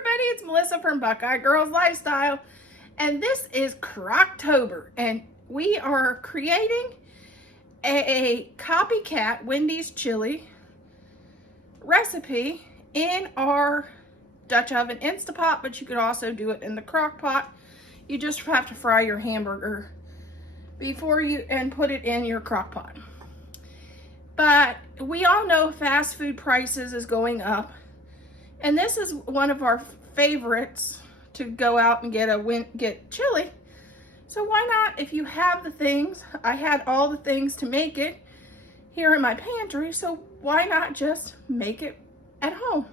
everybody, it's Melissa from Buckeye Girls Lifestyle, and this is Crocktober, and we are creating a Copycat Wendy's chili recipe in our Dutch oven Instapot, but you could also do it in the crock pot. You just have to fry your hamburger before you and put it in your crock pot. But we all know fast food prices is going up, and this is one of our favorites to go out and get chili. So why not, if you have the things, I had all the things to make it here in my pantry, so why not just make it at home?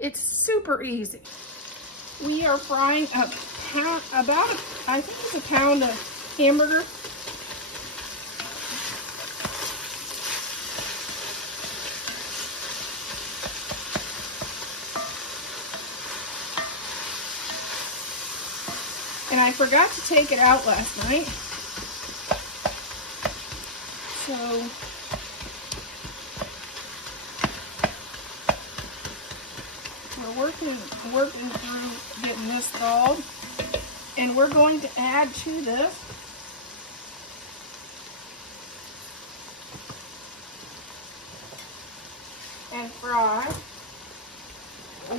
It's super easy. We are frying a pound, I think it's a pound of hamburger. And I forgot to take it out last night. So we're working through getting this thawed. And we're going to add to this and fry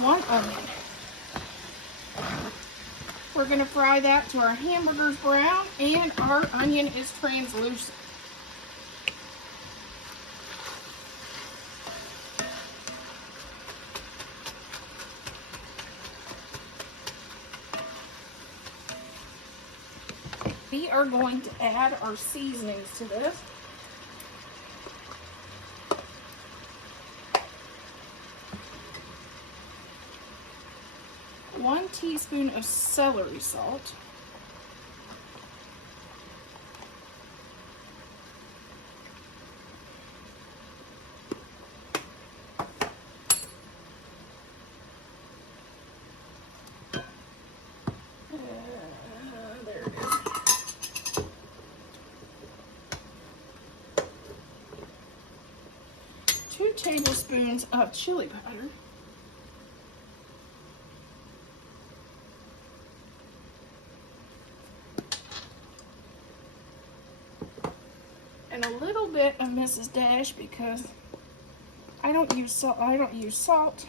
one onion. We're going to fry that to our hamburger's brown and our onion is translucent. We are going to add our seasonings to this. One teaspoon of celery salt. There it is. 2 tablespoons of chili powder. And a little bit of Mrs. Dash because I don't use salt.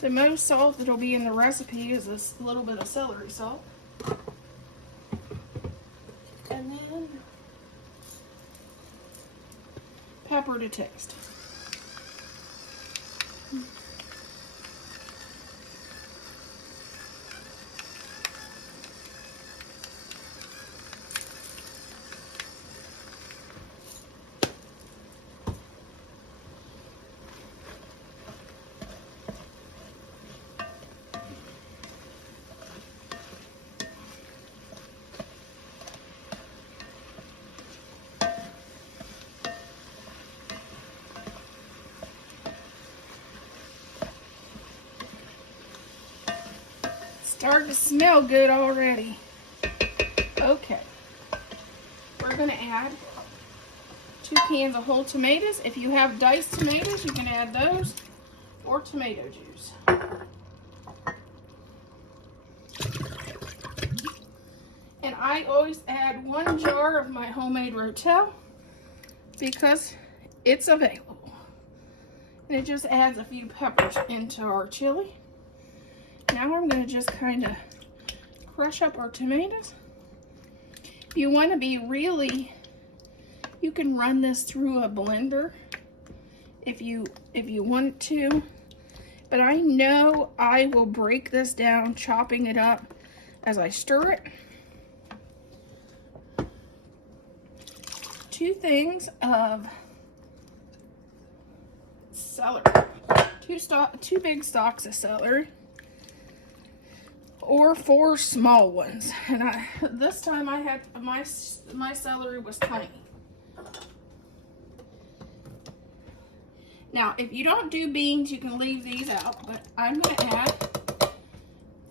The most salt that'll be in the recipe is this little bit of celery salt. And then pepper to taste. Starting to smell good already. Okay, we're going to add 2 cans of whole tomatoes. If you have diced tomatoes, you can add those, or tomato juice. And I always add 1 jar of my homemade Rotel because it's available. And it just adds a few peppers into our chili. Now I'm going to just kind of crush up our tomatoes. If you want to be really, you can run this through a blender if you want to. But I know I will break this down, chopping it up as I stir it. 2 things of celery. 2 big stalks of celery. Or 4 small ones, and this time I had my celery was tiny. Now, if you don't do beans, you can leave these out, but I'm going to add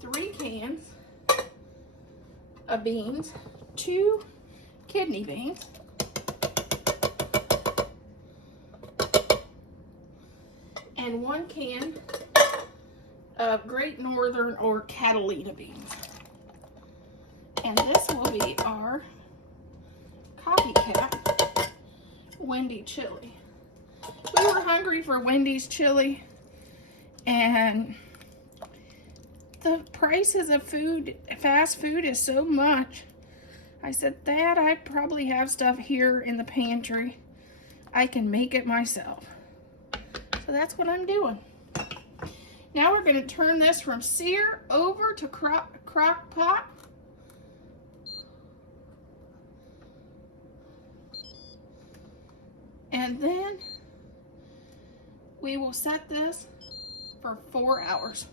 3 cans of beans, 2 kidney beans, 1 can of Great Northern or Catalina beans. And this will be our Copycat Wendy chili. We were hungry for Wendy's chili, and the prices of food, fast food, is so much. I said, Dad, I probably have stuff here in the pantry. I can make it myself. So that's what I'm doing. Now we're going to turn this from sear over to crock pot. And then we will set this for 4 hours.